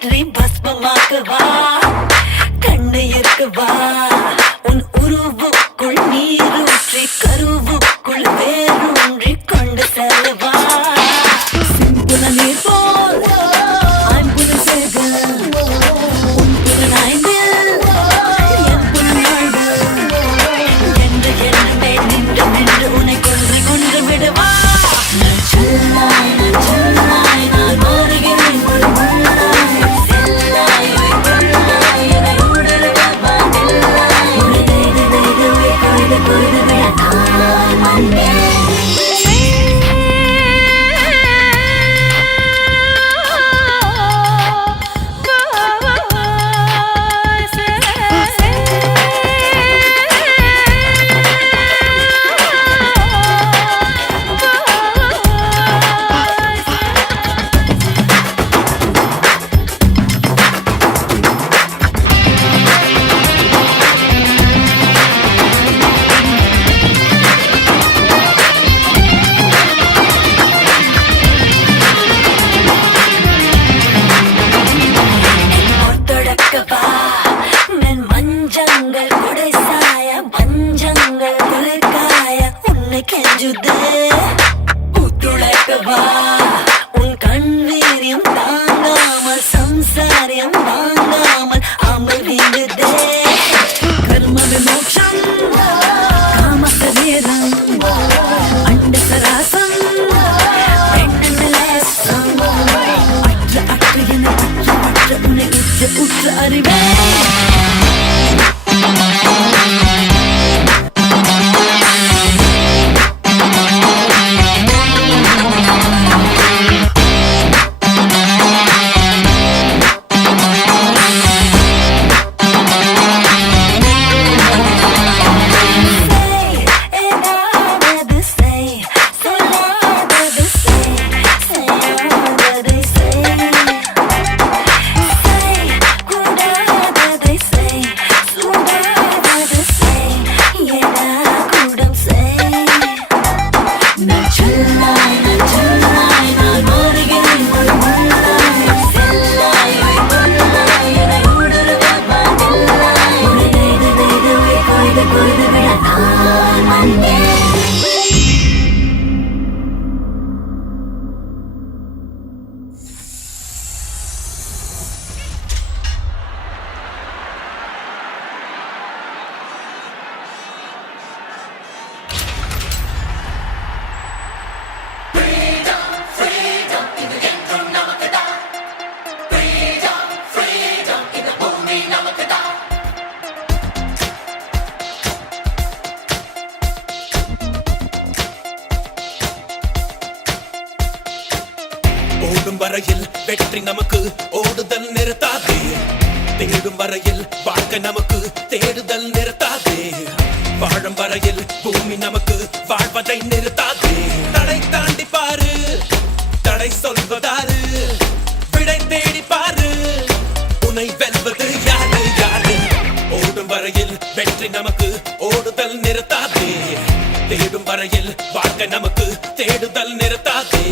சுற்றி பஸ்மமாக்குவா கண்ணு இருக்குவா உன் உருவுக்குள் நீரூற்றி கருவுக்குள் வேரூன்றி கொண்டு செல்லுவா சிம்புல நீர் போல் ஐம்புல சேகல் உன் புலனாய்வில் என் புலனாய்வு என்று என்னை நின்று நின்று உன்னை கொன்று கொன்று விடுவா நான் சொல்லாய் நான் மாறுகிறேன் ஒரு முள்ளாய் செல்லாய் கொள்ளாய் என ஊடுருவா செல்லாய் உன்னை தேடி தேடி கொய்து கொய்து விட நான் வந்தேன் உன் கண்வீரியம் தாங்காமல் சம்சாரியம் வாங்காமல் அமல் வீங்குதே கர்ம விமோட்சம் காமச வீரம் அண்ட சராசம் பெண்ணலேசம் அற்ற என அற்ற உன்னை உற்ற அறிவே ஓடும் வரையில் வெற்றி நமக்கு ஓடுதல் நிறுத்தாதே தேடும் வரையில் வாழ்க்கை நமக்கு தேடுதல் நிறுத்தாதே வாழும் வரையில் பூமி நமக்கு வாழ்வதை நிறுத்தாதே தடை தாண்டி பாரு தடை சொல்வதாரு விடை தேடி பாரு உன்னை வெல்வது யாரு யாரு ஓடும் வரையில் வெற்றி நமக்கு ஓடுதல் நிறுத்தாதே தேடும் வரையில் வாழ்க்கை நமக்கு தேடுதல் நிறுத்தாதே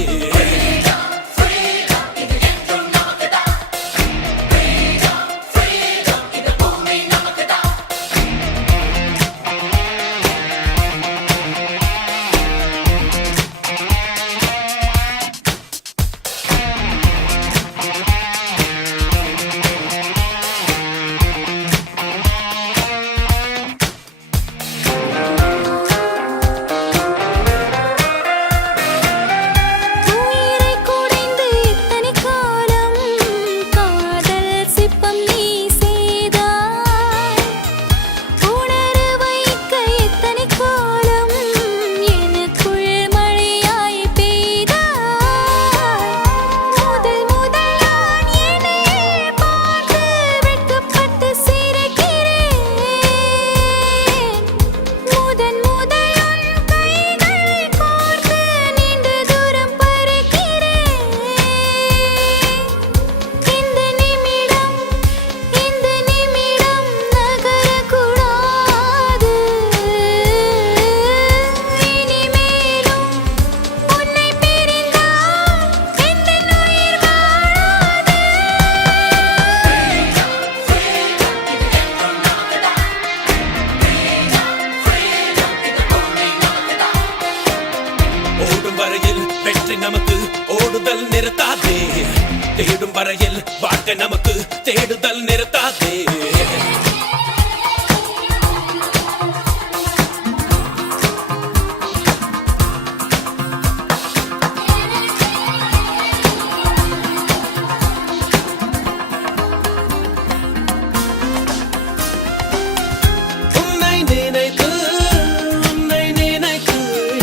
வரையில் வாழ்க்கை நமக்கு தேடுதல் நிறுத்தாதே உன்னை நினைத்து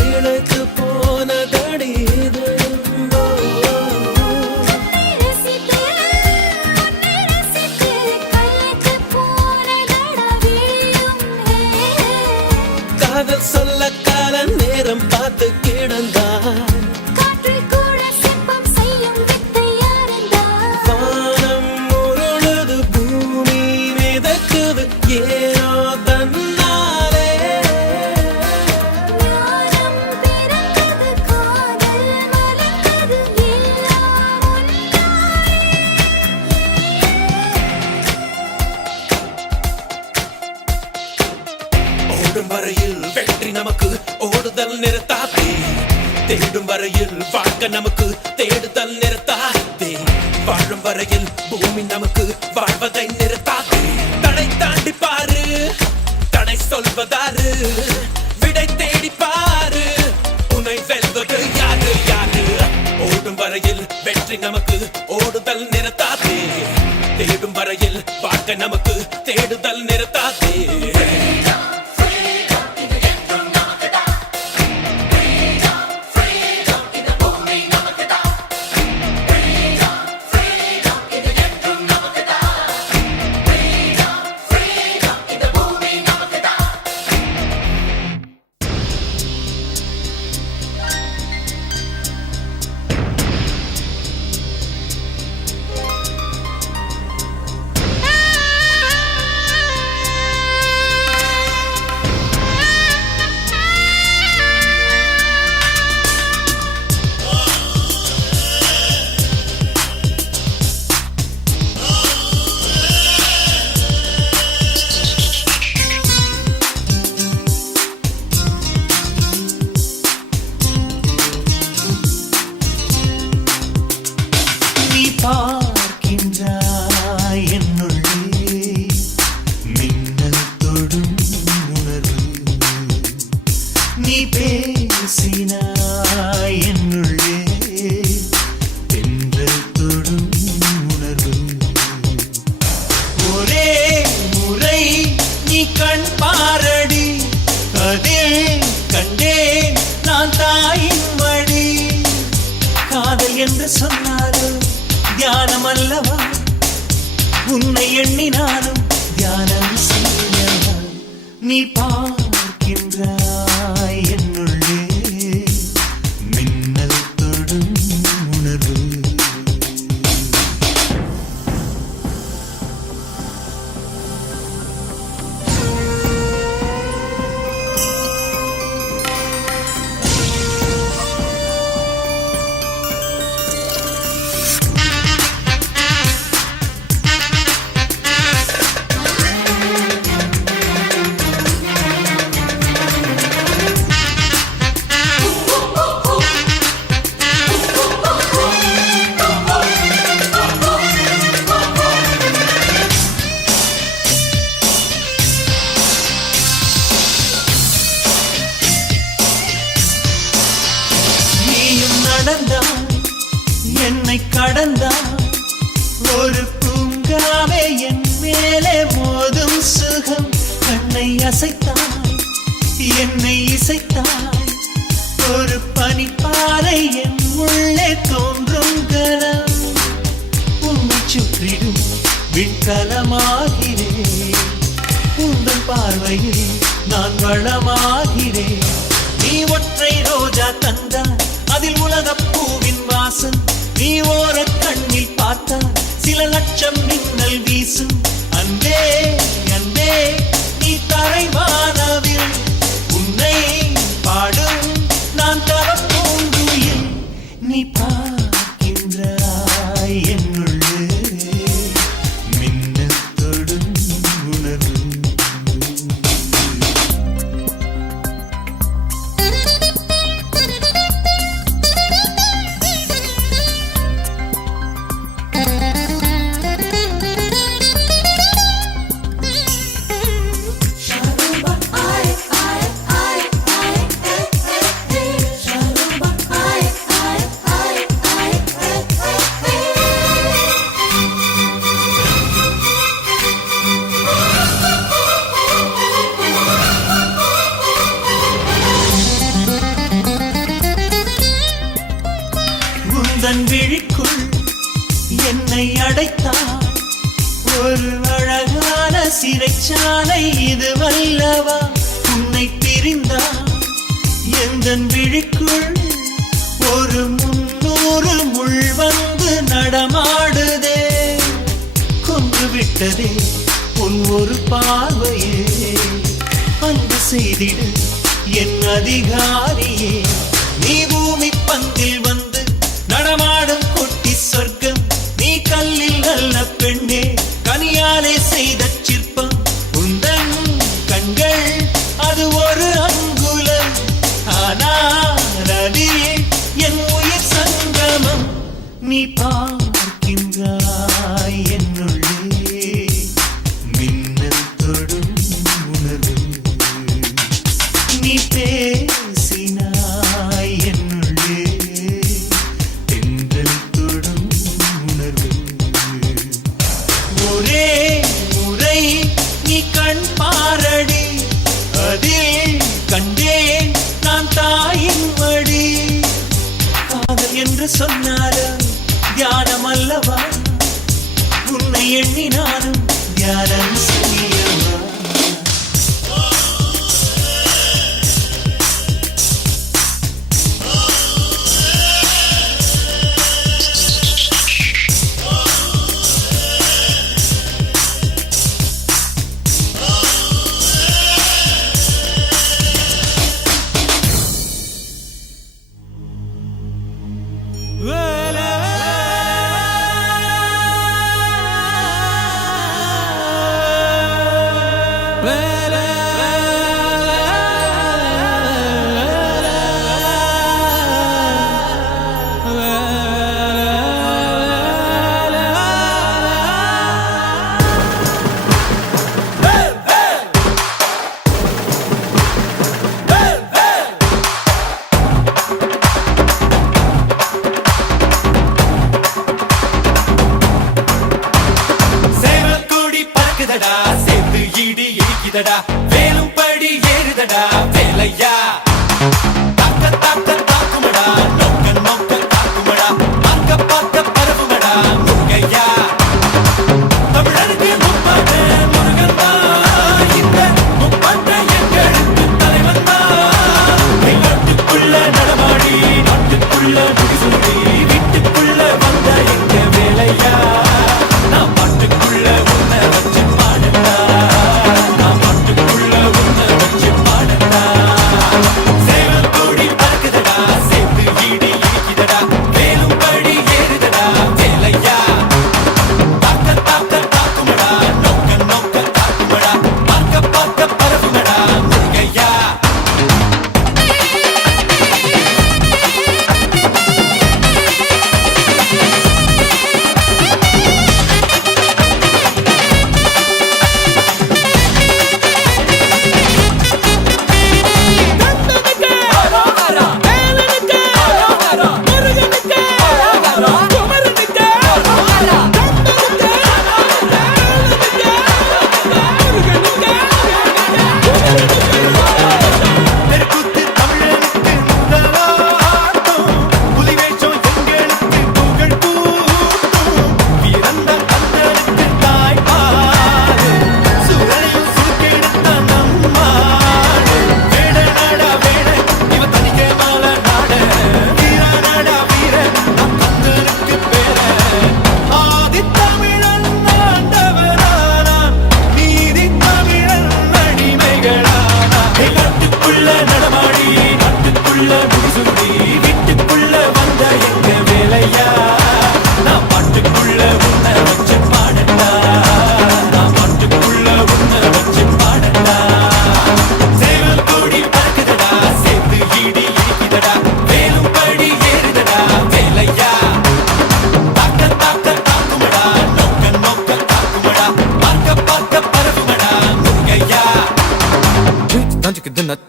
இழைத்து போனதடி இது. ரசித்து உன்னை ரசித்து கலைத்து போனதடா வீழும் காதல் சொல்ல கால நேரம் பார்த்து கிடந்தான் காற்றில் கூட சிற்பம் செய்யும் வித்தை யாருந்தான் வானம் உருளுது பூமி மிதக்குது ஏனோ தன்னாலே ஞானம் பிறந்தது காதல் மலர்ந்தது எல்லாம் ஓடும் வரையில் வெற்றி நமக்கு ஓடுதல் நிறுத்தாதே தேடும் வரையில் வாழ்க்கை நமக்கு தேடுதல் நிறுத்தாதே வாழும் வரையில் பூமி நமக்கு வாழ்வதை நிறுத்தாதே தடை தாண்டி பாரு தடை சொல்வதாரு விடை தேடி பாரு உன்னை வெல்வது யாரு யாரு ஓடும் வரையில் வெற்றி நமக்கு ஓடுதல் நிறுத்தாதே தேடும் வரையில் வாழ்க்கை நமக்கு தேடுதல் நிறுத்தாதே நீ பார்க்கின்றாய் என்னுள்ளே மின்னல் தொடும் உணர்வு நீ பேசினாய் என்னுள்ளே தென்றல் தொடும் உணர்வு ஒரே முறை நீ கண் பாரடி அதில் கண்டேன் நான் தாயின் மடி காதல் என்று சொன்னாலும் தியானம் அல்லவா உன்னை எண்ணினாலும் தியானம் செய்யவா நீ பார்க்கின்றாய் என்னுள்ளே மின்னல் தொடும் உணர்வு நீயும் நடந்தாய் என்னை கடந்தாய் ஒரு பூங்காவே என் மேலே மோதும் சுகம் கண்ணை அசைத்தாய் என்னை இசைத்தாய் ஒரு பனிப்பாறை என் உள்ளே தோன்றும் கரம் உன்னை சுற்றிடும் விண்கலமாகிறேன் உங்கள் பார்வையில் நான் வளமாகிறேன் நீ ஒற்றை ரோஜா தந்தாய் அதில் உலகப் பூவின் வாசம் நீ ஓரக் கண்ணில் பார்த்தால் சில லட்சம் மின்னல் வீசும் அன்பே அன்பே நீ தரைவானவில் உன்னை பாடும் நான் தவப்பூங்குயில் நீ பார்க்கின்றாய் என்னுள்ளே மின்னல் தொடும் உணர்வு ஒரு அழகான சிறைச்சாலை இது வல்லவா உன்னை பிரிந்தால் எந்தன் விழிக்குள் ஒரு 300 முள் வந்து நடமாடுதே கொன்று விட்டதே உன் ஒரு பார்வையே அன்பு செய்திடு என் அதிகாரியே நீ பூமி பந்தில் வந்து நடமாடும் கொட்டி சொர்க்கம் நீ கல்லில் அல்ல பெண்ணே கனியாலே செய்த சிற்பம் உந்தன் கண்கள் அது ஒரு அங்குலம் ஆனால் அதில் என் உயிர் சங்கமம் நீ பார்க்கின்றாய் என்னுள்ளே மின்னல் தொடும் உணர்வு நீ பேசினாய் என்னுள்ளே தென்றல் தொடும் உணர்வு ஒரே முறை நீ கண் பாரடி அதில் கண்டேன் நான் தாயின் மடி காதல் என்று சொன்னாலும் தியானம் அல்லவா உன்னை எண்ணினாலும் தியானம் செய்யவா சேர்த்து ஈடு இடிக்குதடா வேலும் படி ஏறுதடா வேலையா தாக்க தாக்க தாக்குமடா நோக்க நோக்க தாக்குமடா பார்க்க பார்க்க பரவுமடா முருகையா தமிழருக்கு முப்பாட்ட முருகன் தான் இந்த முப்பாட்ட எங்களுக்கு தலைவன் தான் நாட்டுக்குள்ள நடமாடி நாட்டுக்குள்ள முடிசூடி வீட்டுக்குள்ள வந்த எங்க வேலையா நான் பாட்டுக்குள்ள உன்னை வச்சு பாடட்டா நான் பாட்டுக்குள்ள உன்னை வச்சு பாடட்டா சேவல் கோடி பறக்குதடா சேர்த்து ஈடு இடிக்குதடா வேலும் படி ஏறுதடா வேலையா தாக்க தாக்க தாக்குமடா நோக்க நோக்க தாக்குமடா பார்க்க பார்க்க பரவுமடா முருகையா தெருக்கூத்து தமிழனுக்கு முதலாட்டம் புலிவேஷம் எங்களுக்கு புகழ் கூட்டும் பிறந்த கந்தனுக்கு தாய்ப்பாடு சுவரையும் சுருக்கெடுத்த நம்மாடு வேட நாடா வேட இவ தனிக்க மால நாட வீர நாடா வீர நம் கந்தனுக்கு பேர ஆதி தமிழன் ஆண்டவரானா நீதி தமிழன் அடிமைகளானா நாட்டுக்குள்ள நடமாடி நாட்டுக்குள்ள முடிசூடி வீட்டுக்குள்ள வந்த எங்க வேலையா நான் பாட்டுக்குள்ள உன்னை வச்சு பாடட்டா நான் பாட்டுக்குள்ள உன்னை வச்சு பாடட்டா சேவல் கோடி பறக்குதடா சேர்த்து ஈடு இடிக்குதடா வேலும் படி ஏறுதடா வேலையா தாக்க தாக்க தாக்குமடா நோக்க நோக்க தாக்குமடா பார்க்க பார்க்க பரவுமடா முருகையா Tanjik dinat,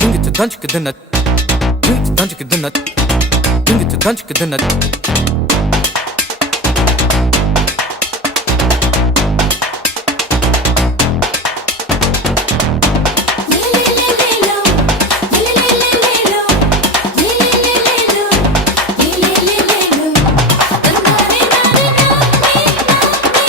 dingit tanjik dinat, tanjik dinat, dingit tanjik dinat. லேலேலேலேலோ லேலேலேலேலோ லேலேலேலேலோ லேலேலேலேலோ தன்னாரே நாரே நாரே நாரே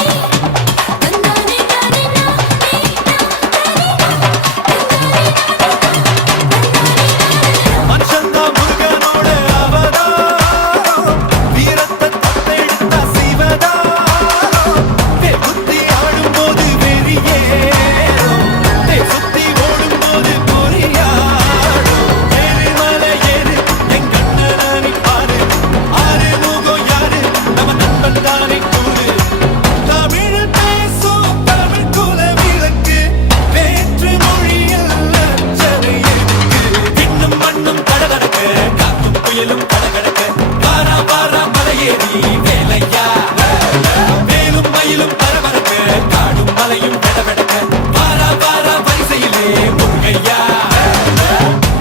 கோயிலும் பரபரக்க காடும் மலையும் வெடவெடக்க வாரா வாரா வரிசையிலே முருகையா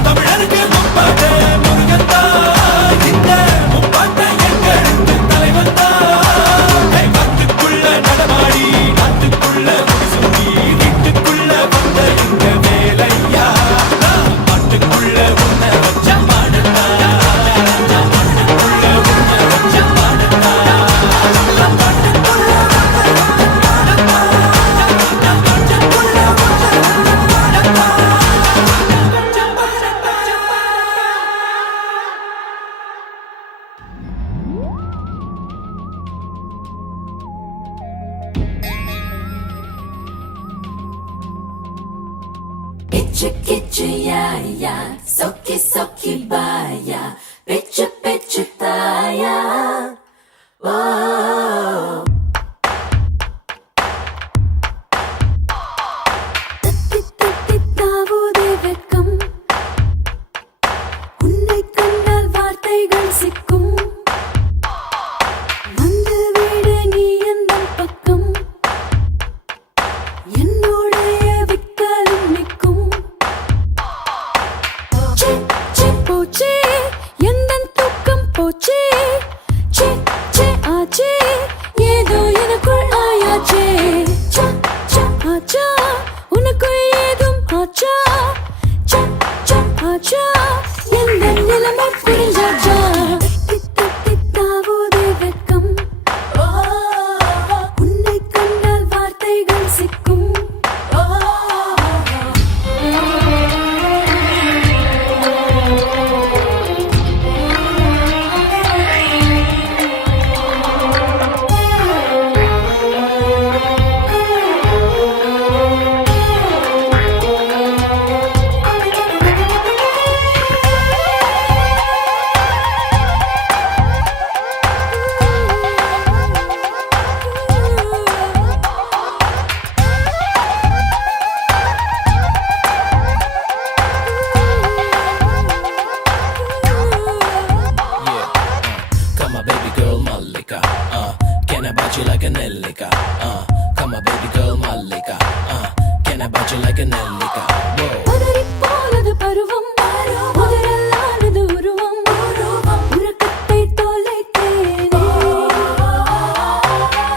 தமிழருக்கு முப்பாட்ட முருகத்தா இந்த முப்பாட்ட எங்களுக்கு தலைவன் தான் காட்டுக்குள்ள நடமாடி காட்டுக்குள்ள முடிசூடி வீட்டுக்குள்ள வந்த எங்க வேலையா பாட்டுக்குள்ள உன்னை வச்ச பாடுதா பாட்டுக்குள்ள உன்னை வச்ச பாடுதா Kitchen, kitchen, yeah, yeah. Soaky, soaky, baya. Pitcha, pitcha, taya. Whoa. தத்தி தத்தி தாவுதே வெட்கம் உன்னை கண்டால் வார்த்தைகள் சிக்கும் வந்து விடு நீ எந்தன் பக்கம் என்னோடைய விக்கலும் நிற்கும் சே சே போச்சே எந்தன் தூக்கம் போச்சே சே சே ஆச்சே ஏதோ எனக்குள் ஆயாச்சே சா சா ஆச்சா உனக்குள் ஏதும் ஆச்சா சா சா ஆச்சா எந்தன் நிலைமை புரிஞ்சாச்சா தத்தி தத்தி தாவுதே வெட்கம் உன்னை கண்டால் வார்த்தைகள் சிக்கும் Yeah, come on, baby girl, Malika. Can I bite you like an Elika? Come on, baby girl, Malika. Can I bite you like an Elika? Whoa. பதறிப் போனது பருவம் முதலானது உருவம் உறக்கத்தை தொலைத்தேனே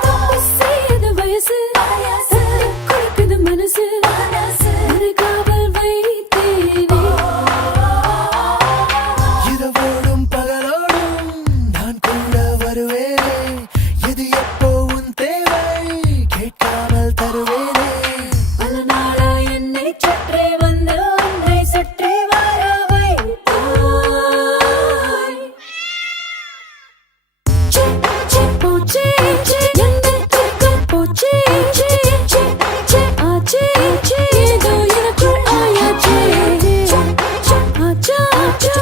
தப்பு செய்யது வயசு தட்டிக் கொடுக்குது மனசு உன்னை காவல் வைத்தேனே இரவோடும் பகலோடும் நான் கூட வருவேனே எது எப்போ உன் தேவை கேட்காமல் தருவேனே பல நாளா என்னை சுற்றி வந்து உன்னை சுற்றி வர வைத்தாய் சே சே போச்சே எந்தன் தூக்கம் போச்சே சே சே சே ஆச்சே ஏதோ எனக்குள் ஆயாச்சே சா சா ஆச்சா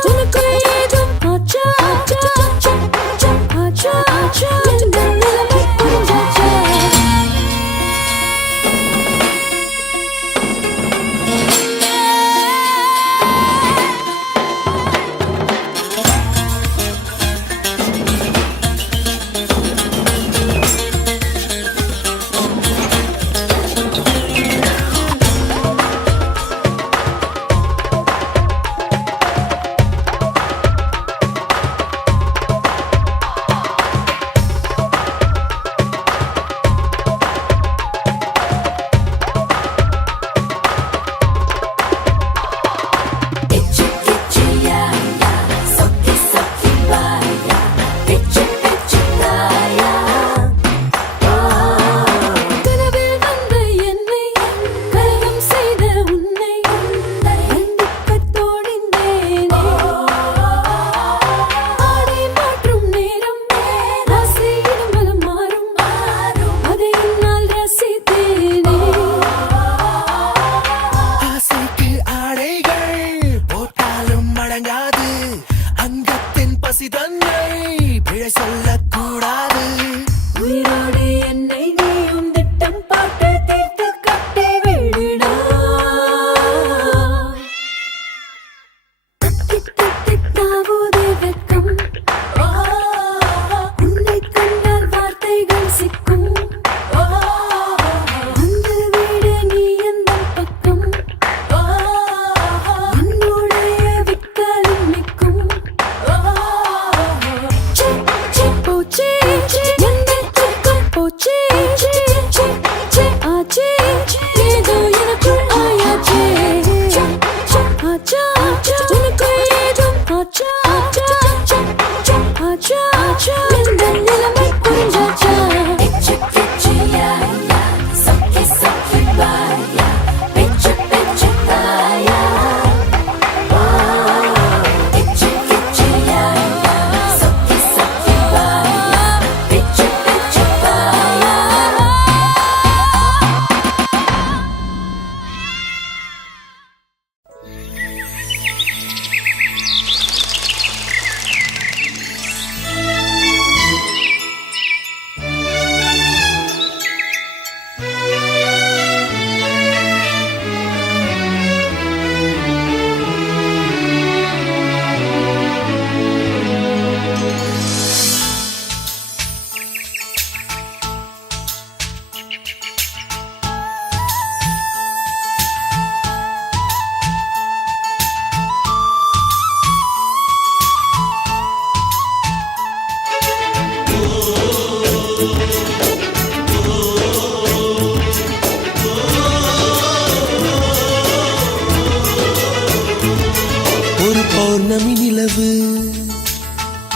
உனக்குள் ஏதும் ஆச்சா சா சா சா ஆச்சா எந்தன் நிலைமை புரிஞ்சாச்சா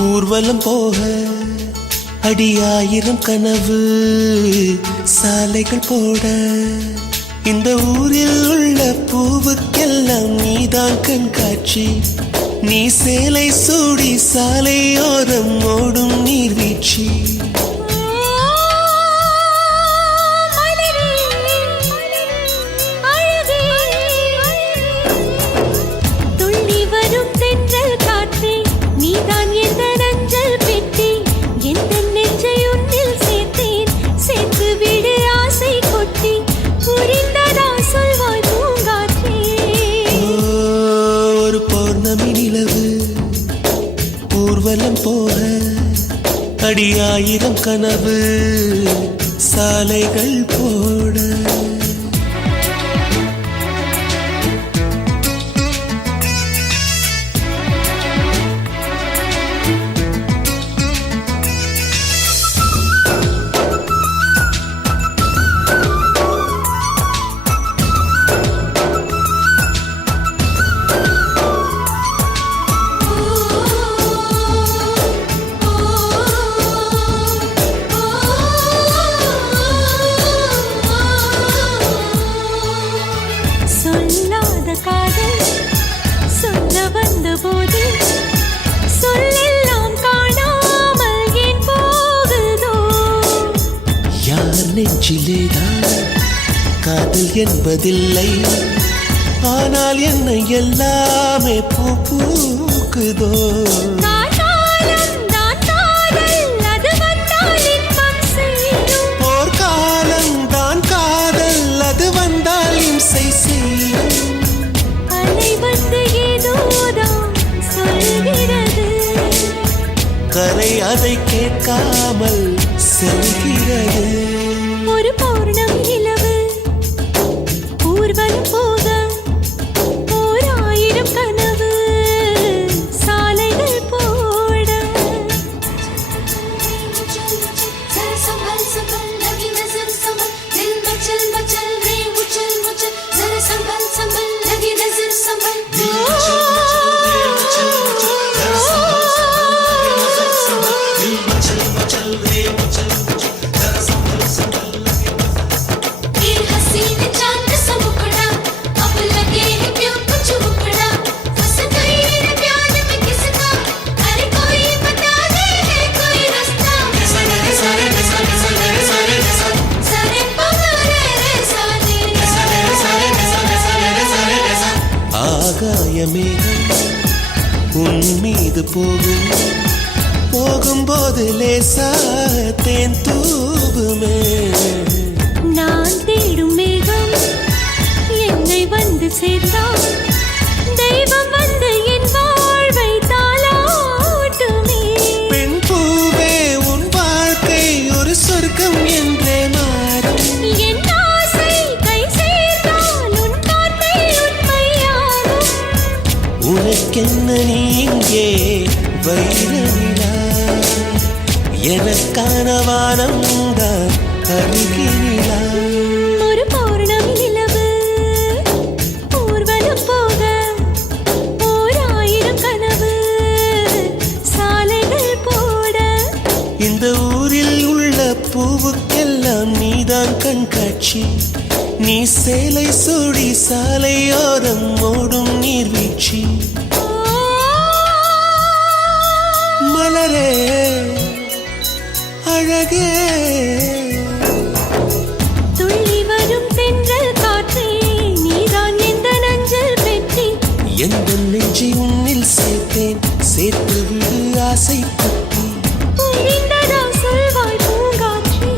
ஊர்வலம் போக அடியாயிரம் கனவு சாலைகள் போட இந்த ஊரில் உள்ள பூவுக்கெல்லாம் நீதான் கண்காட்சி நீ சேலை சூடி சாலையோரம் ஓடும் நீர்வீழ்ச்சி ஊர்வலம் போக அடியாயிரம் கனவு சாலைகள் போட நெஞ்சிலேதான் காதல் என்பதில்லை ஆனால் என்னை எல்லாமே பூக்குதோ போர்க்காலம் தான் காதல் அது வந்தால் இம்சை செய்யும் கரை அதை கேட்காமல் செல்கிறது ஒரு பௌர்ணமி நிலவு ஊர்வலம் போக ஓர் ஆயிரம் கனவு சாலைகள் போட ஆகாயமேகம் உன் மீது போகும்போது லேசா தேன் தூவுமே நான் தேடும் மேகம் என்னை வந்து சேர்ந்தால் தெய்வம் வந்து என் வாழ்வை தாளாட்டுமே பெண் பூவே உன் வாழ்க்கை ஒரு சொர்க்கம் என்றே மாறும் என் ஆசை கை சேர்ந்தால் உன் வார்த்தை உண்மையாகும் உனக்கென்ன நீங்கே வைரவிழா எனக்கான வானம்தான் அருகினிலா ஒரு பௌர்ணமி நிலவு ஊர்வலம் போக ஓர் ஆயிரம் கனவு சாலைகள் போட இந்த ஊரில் உள்ள பூவுக்கெல்லாம் நீதான் கண்காட்சி நீ சேலை சூடி சாலையோரம் ஓடும் நீர்வீழ்ச்சி மலரே அழகே துள்ளி வரும் தென்றல் காற்றே நீதான் எந்த நஞ்சல் பெட்டி எந்த நெஞ்சை உன்னில் சேர்த்தேன் சேர்த்து விடு ஆசை குட்டி புரிந்ததா சொல்வாய் பூங்காற்றே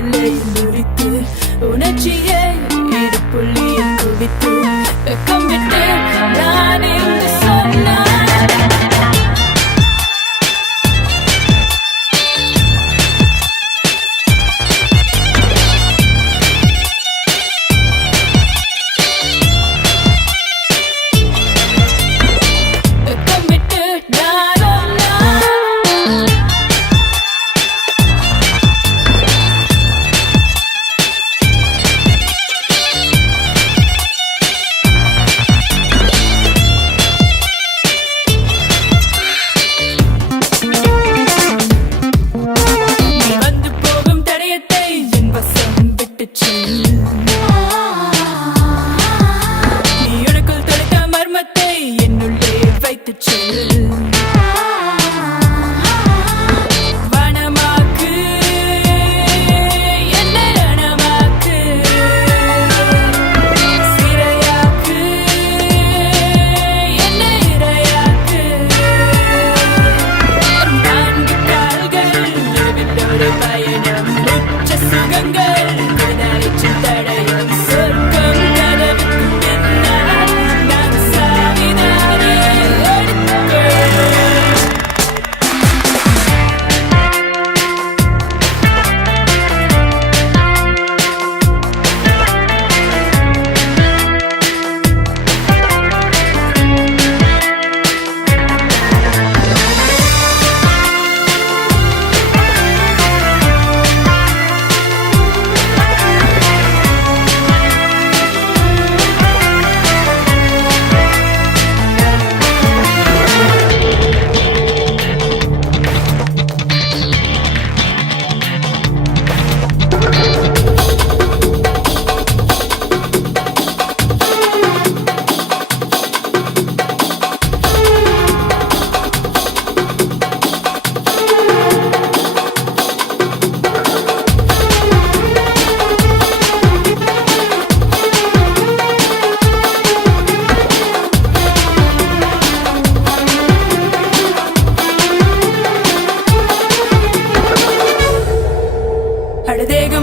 எல்லை முறித்து உணர்ச்சியை இடுப்புள்ளியில் குவித்து வெக்கம் விட்டு நான் இங்கு சொன்னான்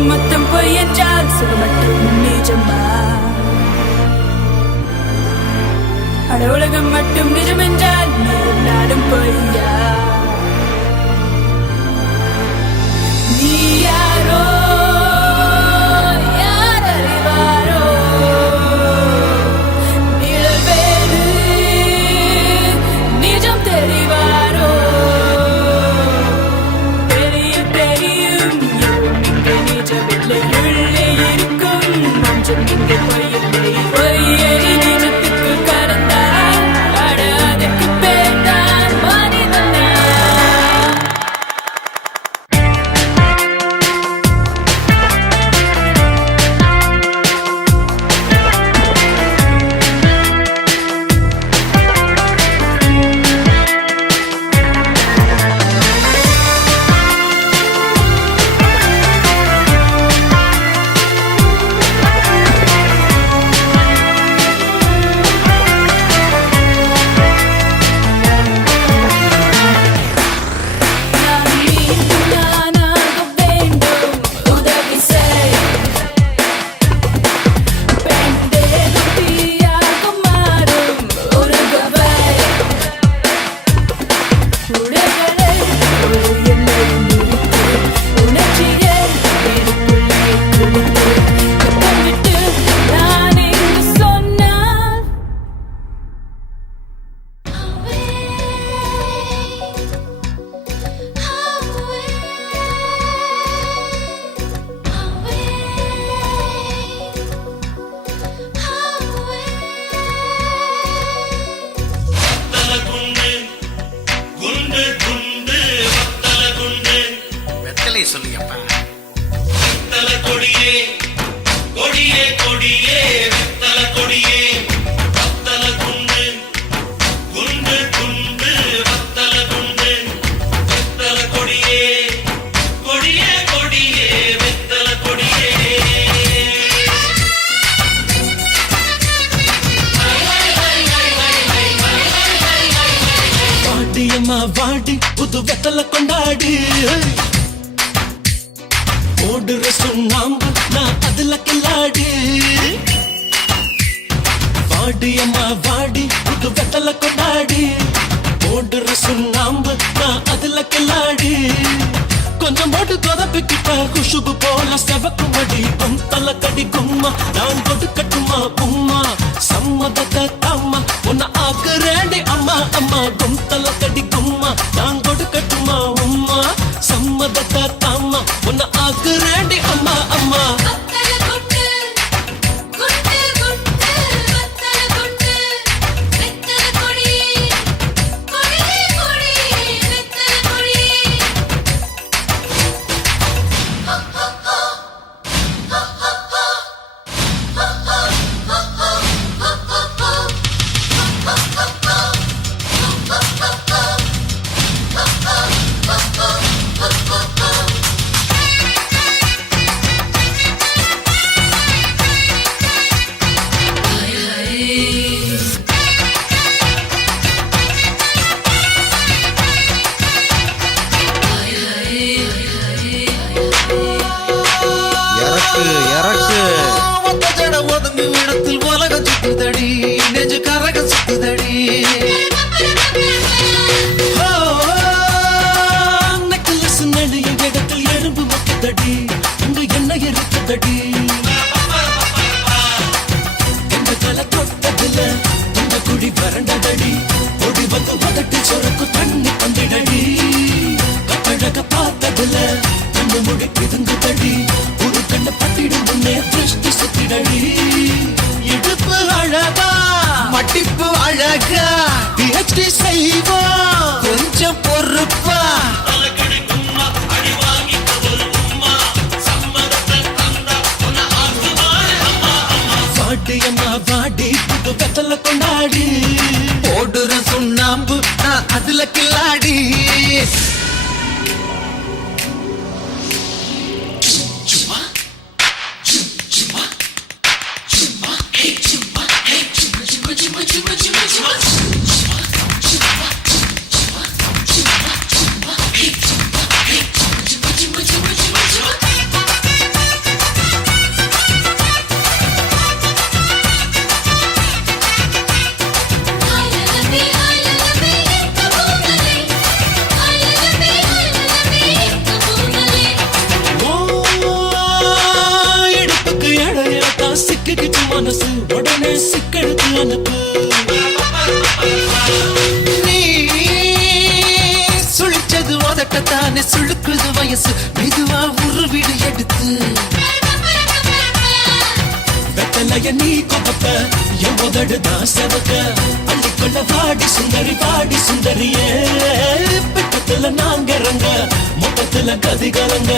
மொத்தம் பொய் என்றால் சுகமட்டும் நிஜமா அட உலகம் மட்டும் நிஜம் என்றால் நாடும் பொய்யா நீ யாரோ யார் அறிவாரோ நிழல்வேறு நிஜம் தெரிவாரோ தெரியும் தெரியும் நிஜமில்லை உள்ளே இருக்கும் மஞ்சள் இங்கே பொய்யில்லை பொய்யை நிஜத்துக்குள் கடந்தால் அட அதற்கு பேர் தான் மனிதனா வாடி புது வெத்தல கொண்டாடி ஓடுற சுண்ணாம்பு நான் அதுல கில்லாடி வாடி அம்மா வாடி புது வெத்தல கொண்டாடி ஓடுற சுண்ணாம்பு நான் அதுல கில்லாடி கொஞ்சம் போட்டு கொதப்பிக்கிட்ட குஷுபு போல செவக்கும் அடி தல கடி கும்மா நான் கொடுக்கட்டுமா உம்மா சம்மதத்தை தாம்மா உன்னை ஆக்குறேண்டி அம்மா அம்மா தல கடி கும்மா நான் கொடுக்கட்டுமா உம்மா சம்மதத்தை தாம்மா உன்னை ஆக்குறேண்டி அம்மா அம்மா வத்தல கொட்டு கொட்டு கொட்டு வத்தல கொட்டு வெத்தல கொடி கொடி கொடி வெத்தல கொடி ஹோ ஹோ ஹோ ஹோ ஹோ ஹோ ஹோ ஹோ ஹோ ஹோ ஹோ இறக்கு இறக்கு ஒத்த ஜட ஒதுங்கு இடத்தில் உலகம் சுத்துதடி நெஞ்சு கரக சுத்துதடி நெக்லஸ் நெளிய இடத்தில் எறும்பு மக்குதடி இங்கு என்ன இருக்குதடி இந்த கலை தொட்டதுல இந்த குடி வறண்டதடி ஒடி வந்து உதட்டு சொரக்கு தண்ணி தந்திடடி கட்டழக பார்த்ததுல கண்ணு முடி பிதுங்குதடி ஒரு கண்ணு பத்திடும் முன்னே திருஷ்டி சுத்திடடி இடுப்பு அழகா மட்டிப்பு அழகா PhD செய்வோம் கொஞ்சம் பொறுப்பா வாடி அம்மா வாடி புது வெத்தல கொண்டாடி ஓடுற சுண்ணாம்பு நான் அதுல கில்லாடி இடுப்புக்கு இடையில சிக்கிக்கிட்டு மனசு உடனே சிக்கெடுத்து அனுப்பு நீ சுழிச்சது உதட்டத்தானே சுழுக்குது வயசு மெதுவா உருவிடு எடுத்து வெத்தலைய நீ கொப்ப என் உதடுதான் செவக்க அள்ளிக்கொள்ள வாடி சுந்தரியே பெட்டத்துல நாங்க இறங்க மொத்தத்துல கதிகலங்க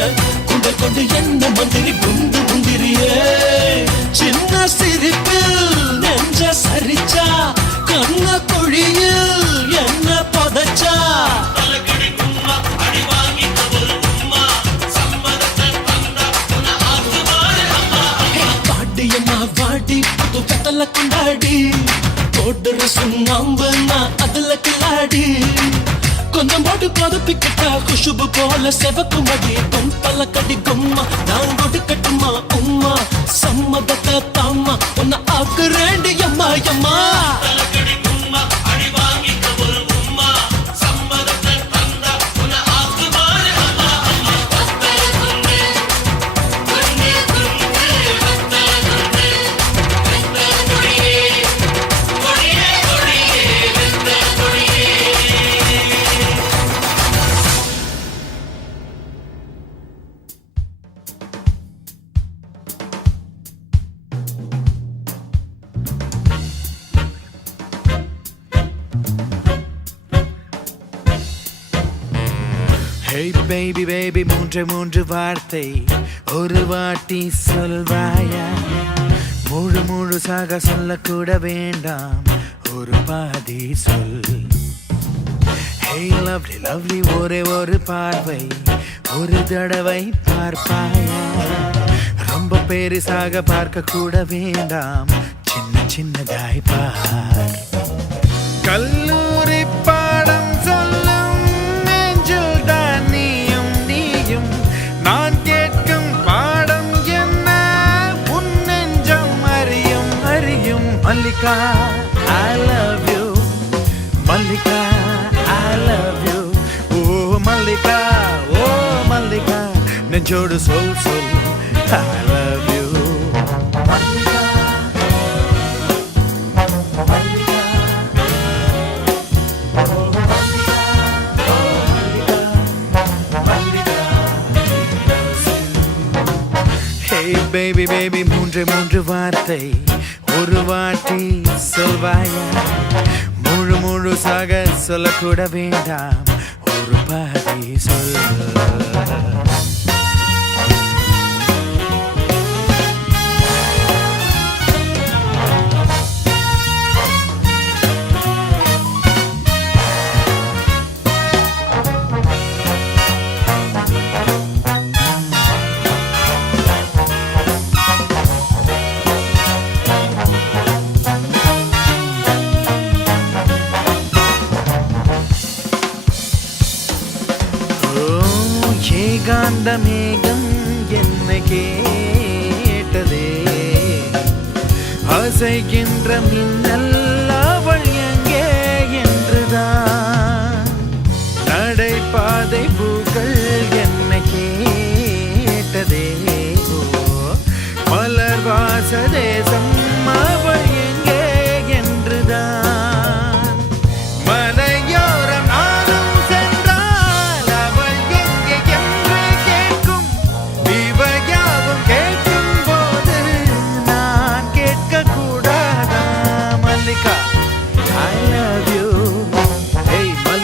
குண்ட கொண்டு என்ன மந்திரி குண்டு முந்திரியே சின்ன சிரிப்பில் நெஞ்ச சரிச்சா கண்ண கொழியில் என்ன புதைச்சா பாட்டியம்மா வாடி புது வெத்தல கொண்டாடி போடுற சுண்ணாம்பு நான் அதுல கில்லாடி கொஞ்சம் போட்டு கொதப்பிக்கிட்டா குஷுபு போல செவக்கு மடி தல கடி கும்மா நான் கொடுக்கட்டுமா உம்மா சம்மதத்தை தாம்மா உன்னை ஆக்குறேண்டி அம்மா அம்மா Hey baby baby மூன்று வார்த்தை ஒரு வாட்டி சொல்வாயா முழு சாக சொல்லக்கூட வேண்டாம் ஒரு பாதி சொல் Hey lovely lovely ஒரே ஒரு பார்வை ஒரு தடவை பார்ப்பாயா ரொம்ப பெரிசாக பார்க்க கூட வேண்டாம் சின்னதாய் பார் கல்லூரி பாடம் சொல்லும் நெஞ்சில் தான் நீயும் நான் கேட்கும் Mallika, I love you. Mallika, I love you. Oh Mallika, நெஞ்சோடு சொல் சொல் I love you. Mallika, Mallika, oh Mallika, Mallika, Hey baby baby மூன்று வார்த்தை ஒரு வாட்டி சொல்வாயா முழுசாக சொல்லக்கூட வேண்டாம் ஒரு பாதி சொல் ஏகாந்த மேகம் என்ன கேட்டதே அசைகின்ற மின்னல் அவள் எங்கே என்றுதான் நடைபாதை பூக்கள் என்ன கேட்டதே மலர் வாச தேசம் அவள் எங்கே என்றுதான்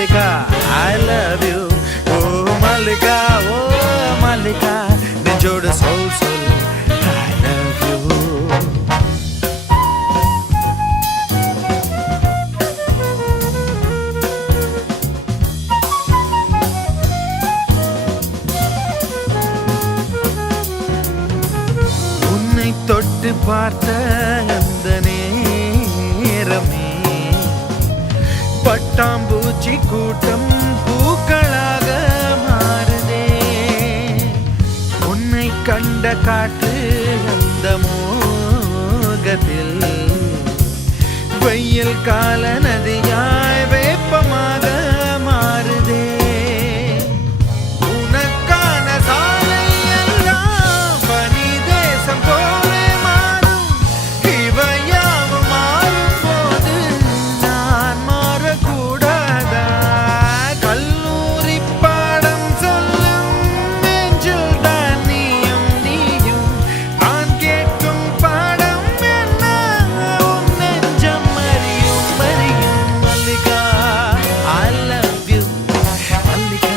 I love you. Oh Mallika, நெஞ்சோடு சொல் சொல் I love you. உன்னை தொட்டு பார்த்த அந்த நேரமே பட்டாம்பூச்சி கூட்டம் பூக்களாக மாறுதே உன்னை கண்ட காற்று அந்த மோகத்தில் வெயில் கால நதியாய் வேப்பமாக மாறுதே உனக்கான சாலை எல்லாம் பனி தேசம் போலே மாறும் இவையாவும் மாறும் போது நான் மாறக்கூடாதா கல்லூரி பாடம் சொல்லும் நெஞ்சில் தான் நீயும் நான் கேட்கும் பாடம் என்ன உன் நெஞ்சம் அறியும் Mallika, I love you. Mallika,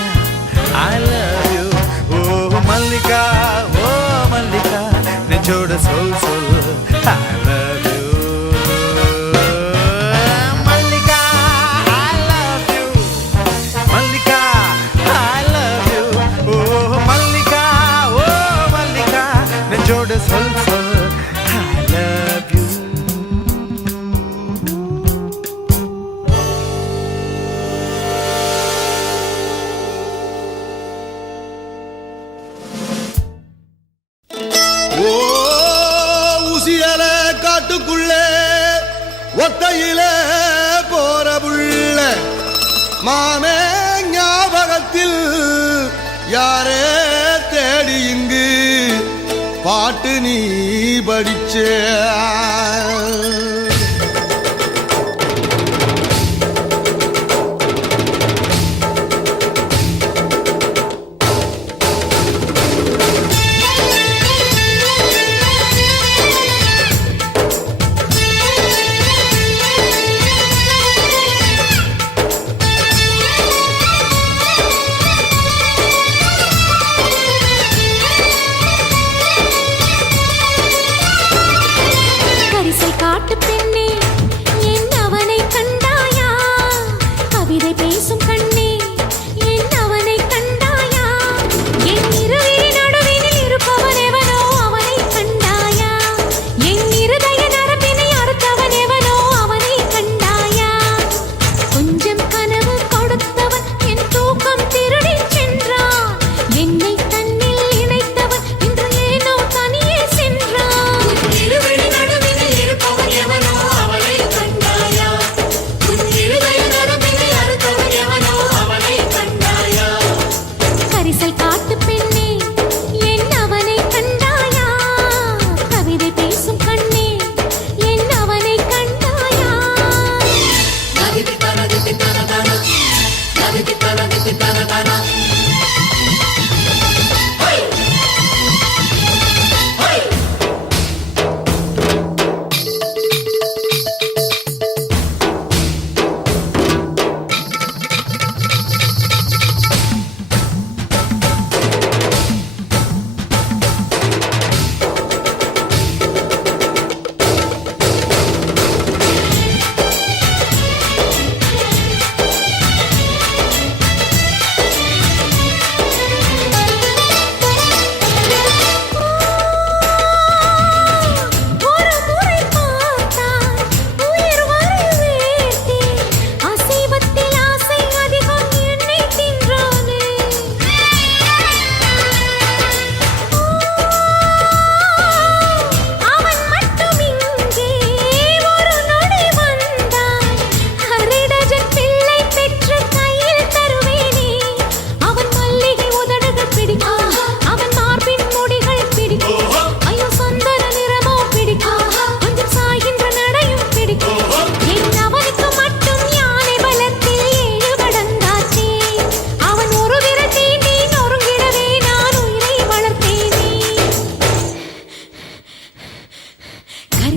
I love you. Oh Mallika, நெஞ்சோட சொல் சொல் I love you. Mallika, I love you. Mallika, I love you. Oh Mallika, நெஞ்சோட சொல் சொல் I love you. ஓ உசியல காட்டுக்குள்ளே ஒத்தையில போற புள்ள மாமே ஞாபகத்தில் யாரே தேடி இங்கு பாட்டு நீ படிச்ச காட்டு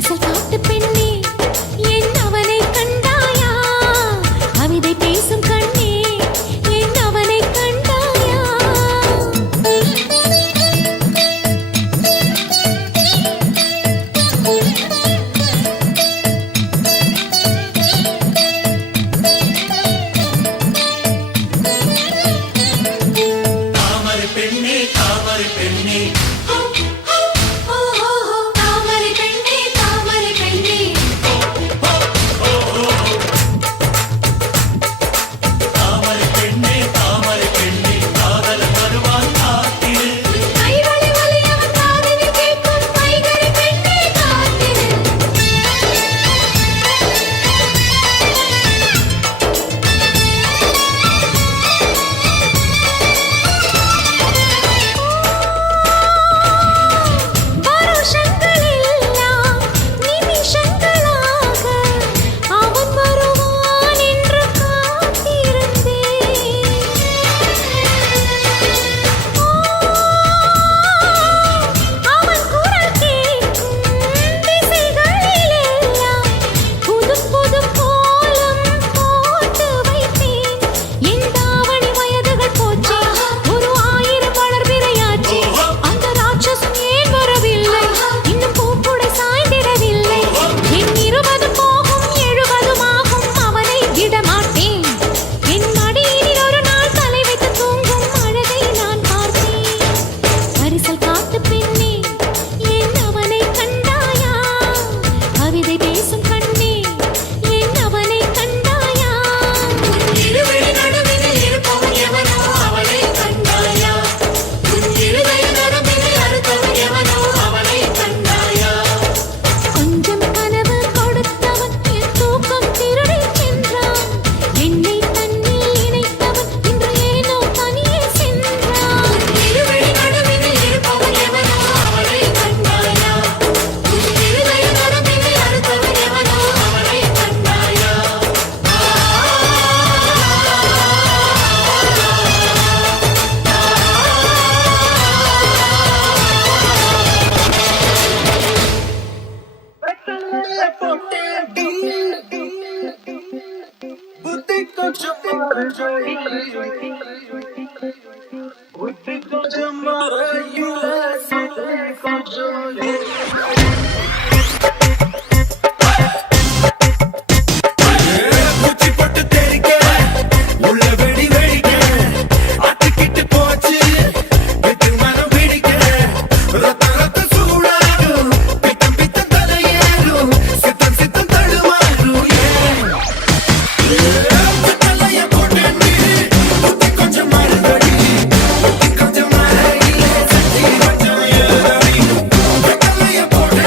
பரிசல் காட்டு பெண்ணே என் அவனை கண்டாயா கவிதை பேசும் கண்ணே என் அவனை கண்டாயா தாமரை பெண்ணே தாமரை பெண்ணே தாமரை பெண்ணே தாமரை பெண்ணே தாமரை பெண்ணே தாமரை பெண்ணே காதல வருவான் காத்திரு கைவளை வலியவன் காதினில் கேட்கும் கைகறி பெண்ணே காத்திரு வருஷங்களெல்லாம் நிமிஷங்களாக அவன் வருவான் என்று காத்திருந்தேன் அவன் குரல் கேட்கும் திசைகளிலெல்லாம் புது புது கோலம் போட்டு வைத்தேன் என் தாவணி வயதுகள் போச்சு ஒரு 1000 வளர்பிறையாச்சு அந்த ராட்சசன் ஏன் வரவில்லை இன்னும் பூக்குடை சாய்ந்திடவில்லை என் 20 போகும் 70 ஆகும் அவனை விடமாட்டேன் என் மடியினில் ஒரு நாள் தலை வைத்து தூங்கும் அழகை நான் பார்த்தேன் பரிசல் காட்டு பெண்ணே என் அவனை கண்டாயா கவிதை பேசும் கண்ணே என் அவனை கண்டாயா இருவழி நடுவினில் இருப்பவன் எவனோ அவனை கண்டாயா உன் இருதய நரம்பினை அறுத்தவன் எவனோ அவனை கண்டாயா கொஞ்சம் கனவு கொடுத்தவன் என் தூக்கம் திருடிச் சென்றான் என்னை தன்னில் இணைத்தவன் இன்று ஏனோ தனியே சென்றான் இருவழி நடுவினில் இருப்பவன் எவனோ அவனை கண்டாயா உன் இருதய நரம்பினை அறுத்தவன் எவனோ அவனை கண்டாயா பூச்சி போட்டு தெரிக்க உள்ள வெடி வெடிக்க அட்டுக்கிட்டு போச்சு வெட்டு மனம் பிடிக்க ரத்த ரத்த சூடாகும் பித்தம் பித்தம் தலையேறும் சித்தம் சித்தம் தடுமாறும் தலைய போட்டு புத்தி கொஞ்சம் மறுபடி புத்தி கொஞ்சம் மறையிலே சக்தி கொஞ்சம் எழுதடி தலைய போட்டு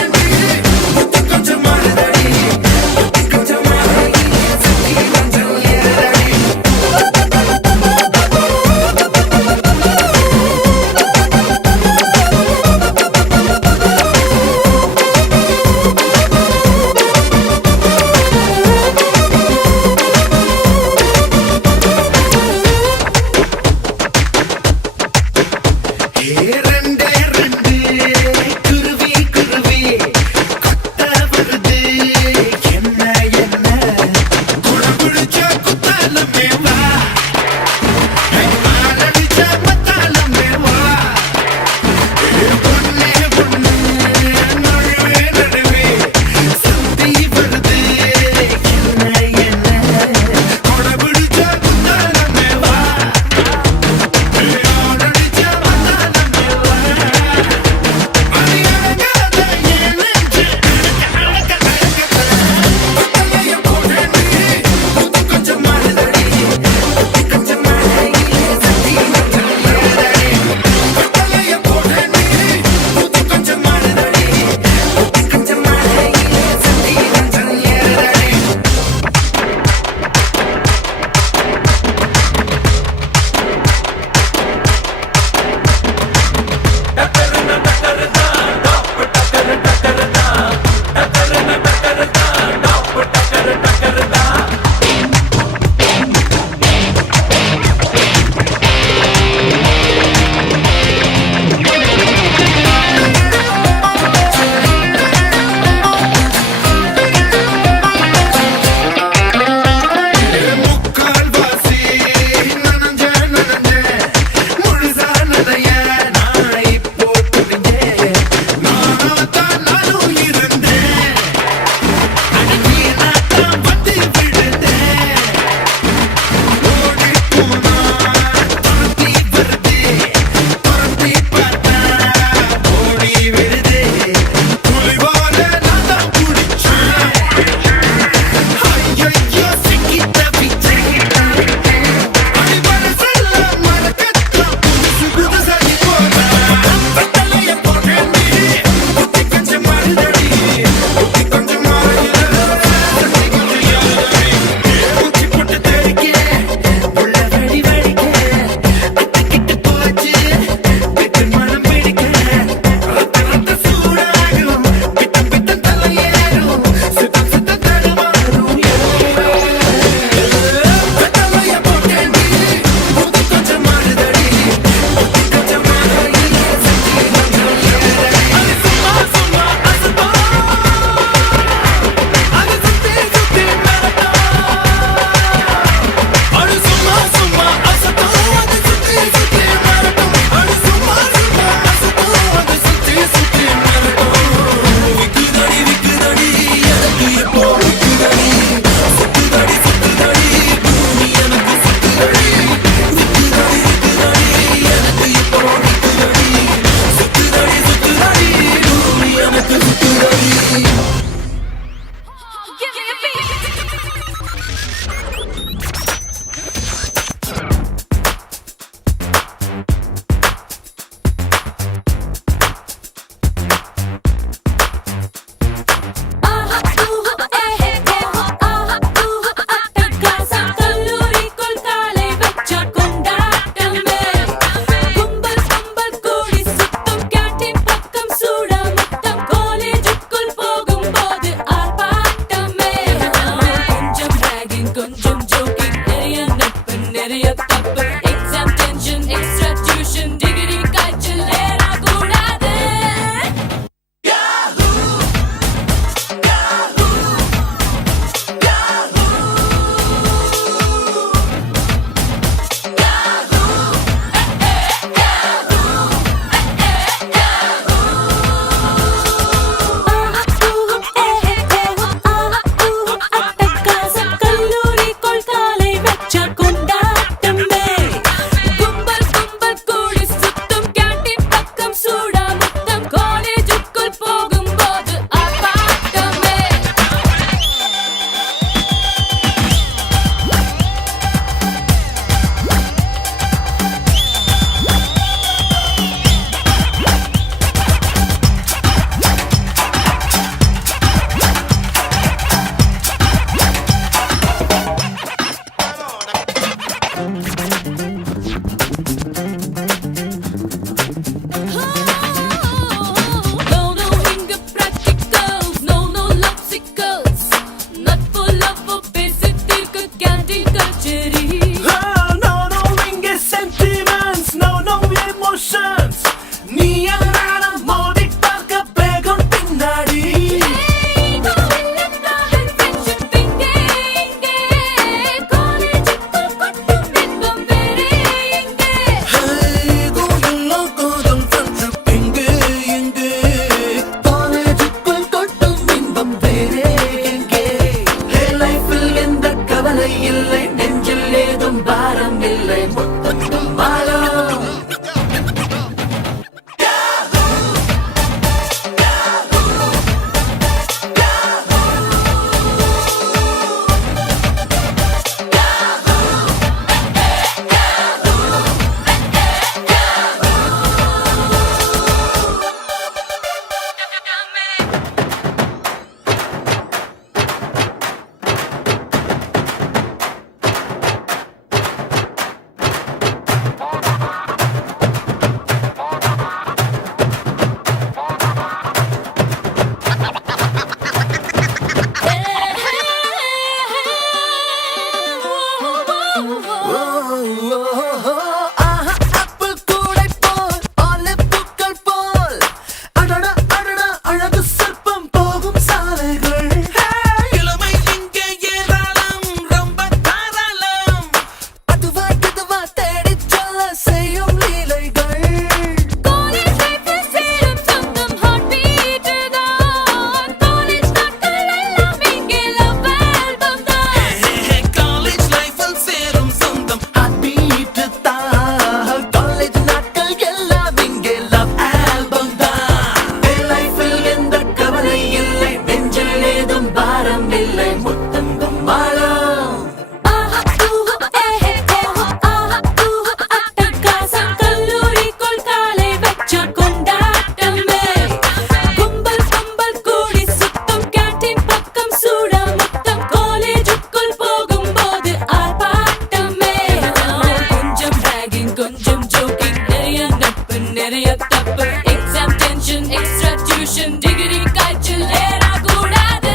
பொல்யூஷன் டிகிரி காய்ச்சல் ஏறக்கூடாது.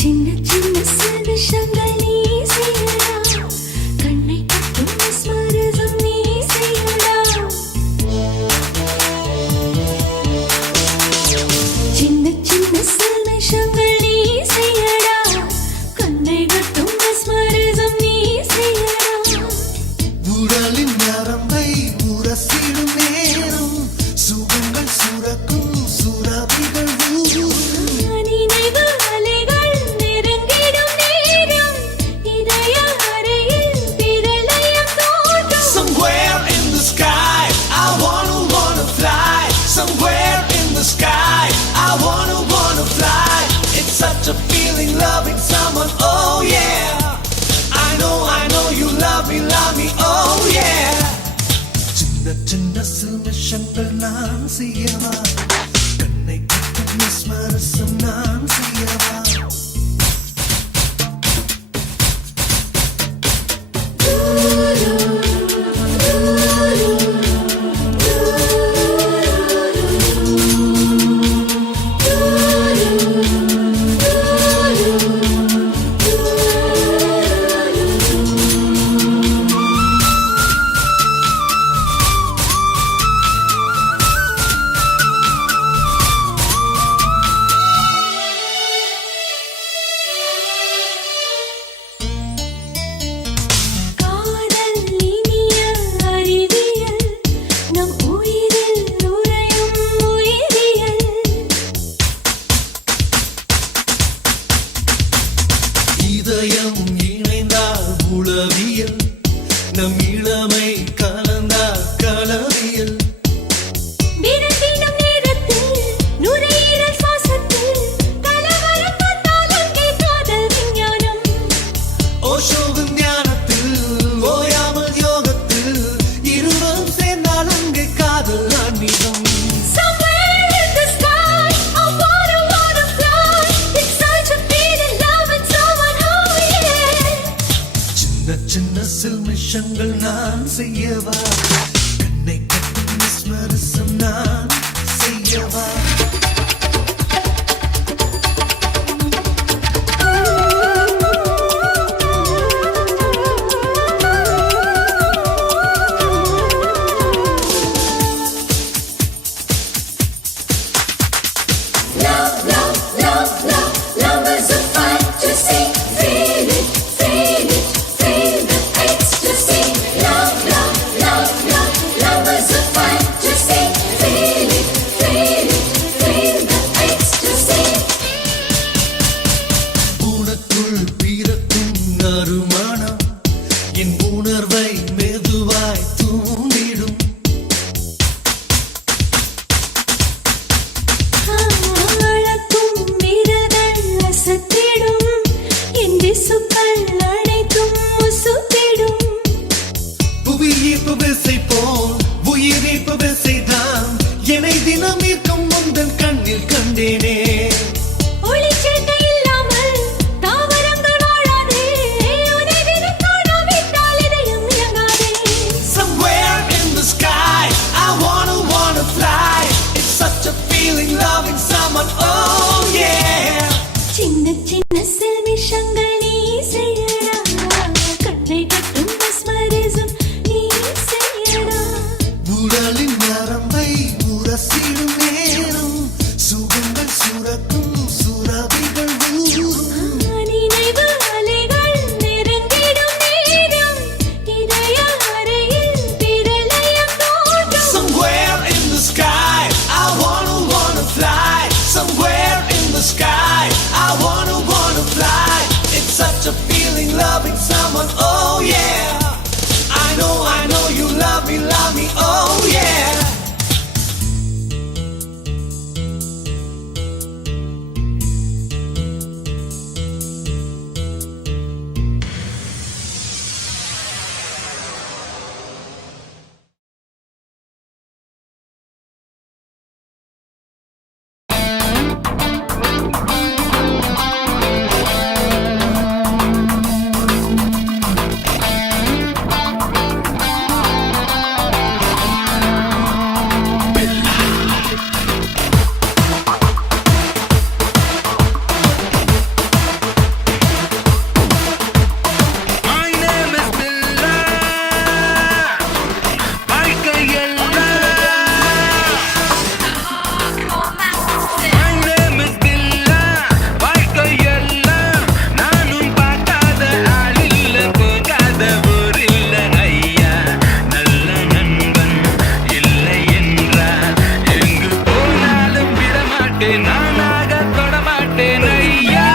சின்ன சின்ன சந்தோஷங்கள் நீ செய்யடா, கண்ணை கட்டும் ஸ்மரசம் நீ செய்யடா. சின்ன சின்ன சந்தோஷங்கள் நீ செய்யடா, கண்ணை கட்டும் ஸ்மரசம் நீ செய்யடா. உடலின் நரம்பை உரசிடும் நேரம் சுகங்கள் சுரக்கும் சுரபிகள் நினைவு அலைகள் நெருங்கிடும் நேரம் இதய அறையில் பிரளயம் தோன்றும். Somewhere in the sky I wanna fly. Somewhere in the sky I wanna fly. It's such a feeling loving someone, oh yeah. I know you love me, oh yeah. சின்ன சின்ன சில்மிஷங்கள் நான் செய்யவா, கண்ணை கட்டும் ஸ்மரசம் நான் செய்யவா. காதல் இனிய அறிவியல் நம் உயிரில் நுரையும் உயிரியல். இதயம் இணைந்தால் உளவியல், நம் இளமை கலந்தால் களவியல். விரட்டிடும் நேரத்தில் நுரையீரல் சுவாசத்தில் கலவரம் வந்தால் அங்கே காதல் விஞ்ஞானம். ஓஷோவின் ஞானத்தில் ஓயாமல் யோகத்தில் இருவரும் சேர்ந்தால் அங்கே காதல் ஆன்மீகம். Somewhere in the sky I wanna fly. It's such a feeling loving someone, oh yeah. சின்ன சின்ன சில்மிஷங்கள் நான் செய்யவா, கண்ணை கட்டும் ஸ்மரசம் நான் செய்யவா. Love, love, love, love, love is a fantasy. Feel it, feel it, feel the ecstasy. Love, love, love, love, love is a fantasy. Feel it, feel it, feel the ecstasy. உனக்குள் பிறக்கும் நறுமணம் என் உணர்வை மெதுவாய் தூண்டிடும். அழகும் விரல்கள் அசத்திடும், என் திசுக்கள் அனைத்தும் முசுத்திடும். புவியீர்ப்பு விசை போல் உயிர்ப்பு விசைதான் என்னை தினம் ஈர்க்கும் முந்தன் கண்ணில் கண்டேனே. ஒளிச்சேர்க்கை இல்லாமல் தாவரங்கள் வாழாதே, உன்னை தினம் காணாவிட்டால் இதயம் இயங்காதே. Somewhere in the sky I wanna fly. It's such a feeling loving someone, oh yeah. சின்ன சின்ன செல்மிஷங்கள் நீ செய்யடா, கண்ணை கட்டும் ஸ்மரசம் நீ செய்யடா. உடலின் நரம்பை உரசிடும் நேரம் சுகங்கள் சுரக்கும் சுரபிகள் ஊறும். நினைவு அலைகள் நெருங்கிடும் நேரம் இதய அறையில் பிரளயம் தோன்றும். Somewhere in the sky I wanna fly. மாட்டேன் நானாக தொட மாட்டேன் ஐயா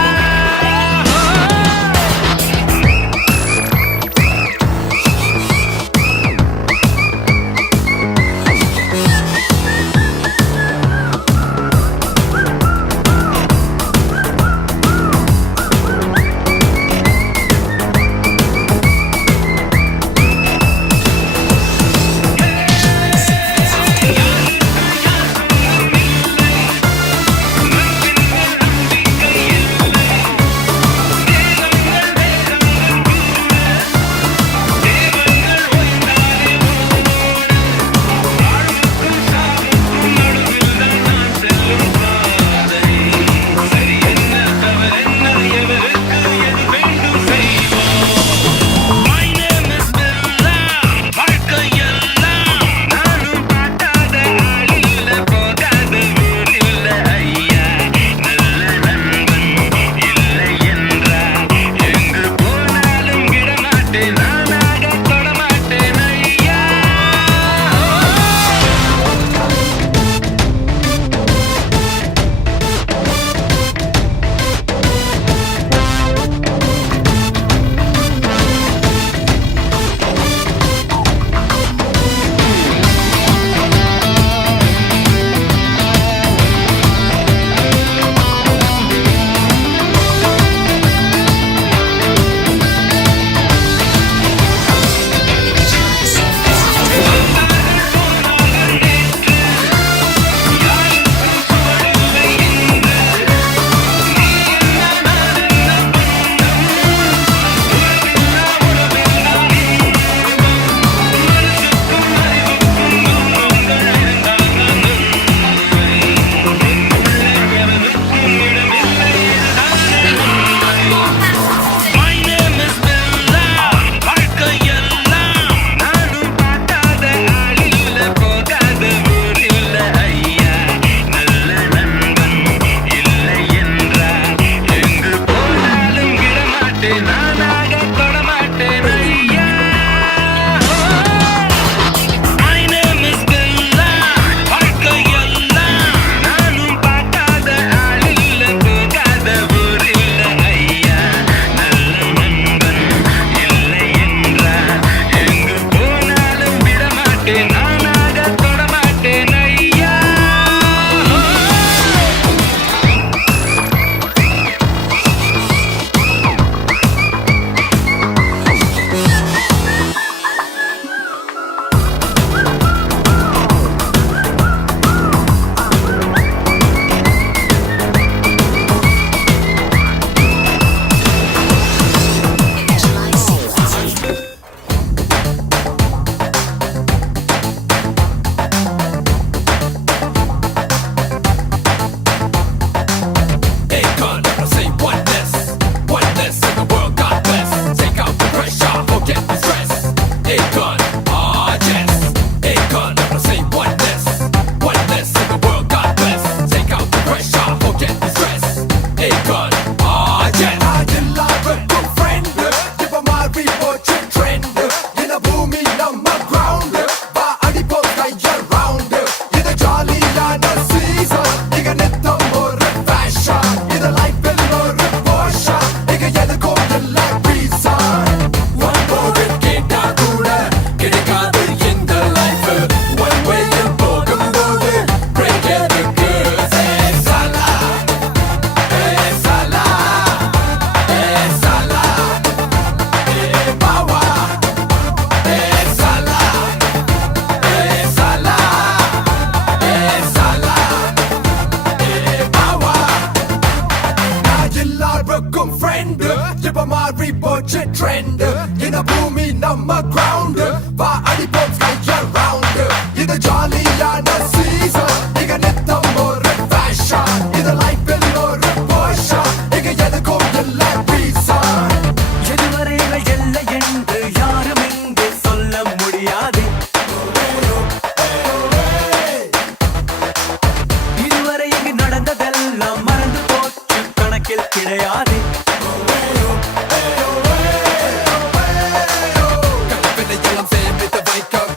trend in a பூமி நம்ம ground வா அடிப்போம் sky around இது ஜாலியான season இங்க நித்தம் ஒரு fashion இது life இல் ஒரு portion இங்க எதுக்கும் இல்லை reason எதுவரைகள் எல்லை என்று யாரும் இங்கு சொல்ல முடியாது இதுவரை இங்கு நடந்ததெல்லாம் மறந்து போச்சு கணக்கில் கிடையாது எல்லாம் சேர்ந்து வைக்க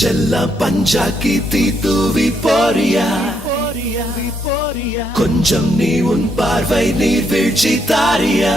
நெஞ்செல்லாம் பஞ்சாக்கி தீ தூவி போறியா கொஞ்சம் நீ உன் பார்வை நீர் வீழ்ச்சி தாரியா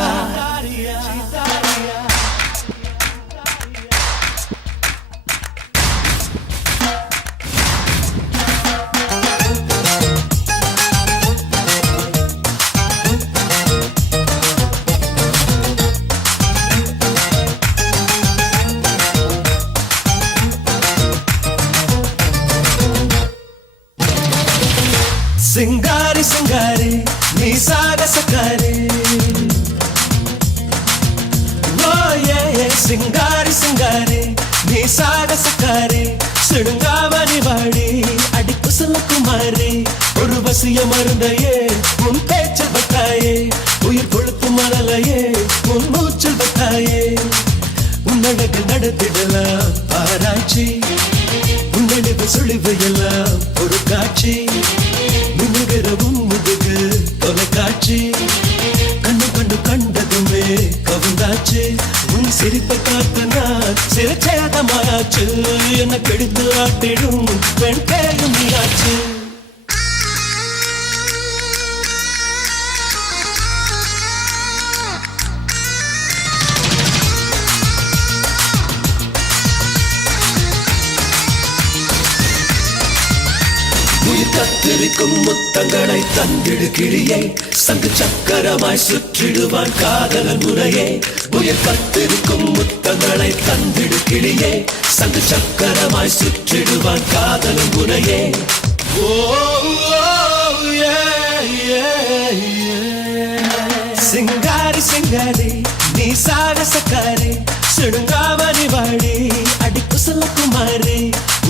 சிங்காரி சிங்காரி நீ சாகசக்காரி ஓ ஏ சிங்காரி சிங்காரி நீ சாகசக்காரி சிடுங்காவரி வாடி அடி குசலக்குமாரி ஒரு வசிய மருந்தையே உன் பேச்சில் பட்டாயே உயிர் கொழுத்து மழலையே உன் மூச்சில் பட்டாயே உன்னழகு நடத்திடலாம் ஆராய்ச்சி உன்னழிவு சுழிவு எல்லாம் ஒரு காட்சி முன்னுகிறவும் முதுகு தொலைக்காட்சி கண்ணு கண்டு கண்டதுமே கவுந்தாச்சு உன் சிரிப்பை பார்த்து நான் சிறச்சேதமாயாச்சு என்ன கெடுத்து ஆட்டிடும் பெண் பேரும் நீயாச்சு உயிர் கத்திருக்கும் முத்தங்களை தந்திடு கிளியை சங்கு சக்கரமாய் சுற்றிடுவான் காதலன் முறையே உயிர் கத்திருக்கும் முத்தங்களை தந்திடு கிளியே சங்கு சக்கரமாய் சுற்றிடுவான் காதலன் முறையே சிங்காரி சிங்காரி நீ சாகசக்காரி சிடுங்காவரி வாடி அடி குசலக்குமாரி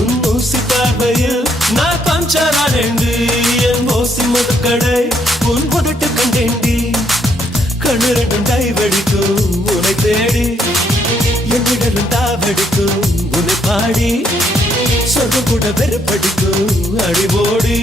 உன் ஊசி பார்வையில் நான் பஞ்சரானேண்டி என் ஓசி மதுக்கடை உன் முதட்டு கண்டேண்டி கண்ணு ரெண்டும் டைவடிக்கும் உன்னை தேடி என் விடலும் தாவடிக்கும் உன்னை பாடி சொர்க்கம் கூட வெறுப்படிக்கும் அடிபோடி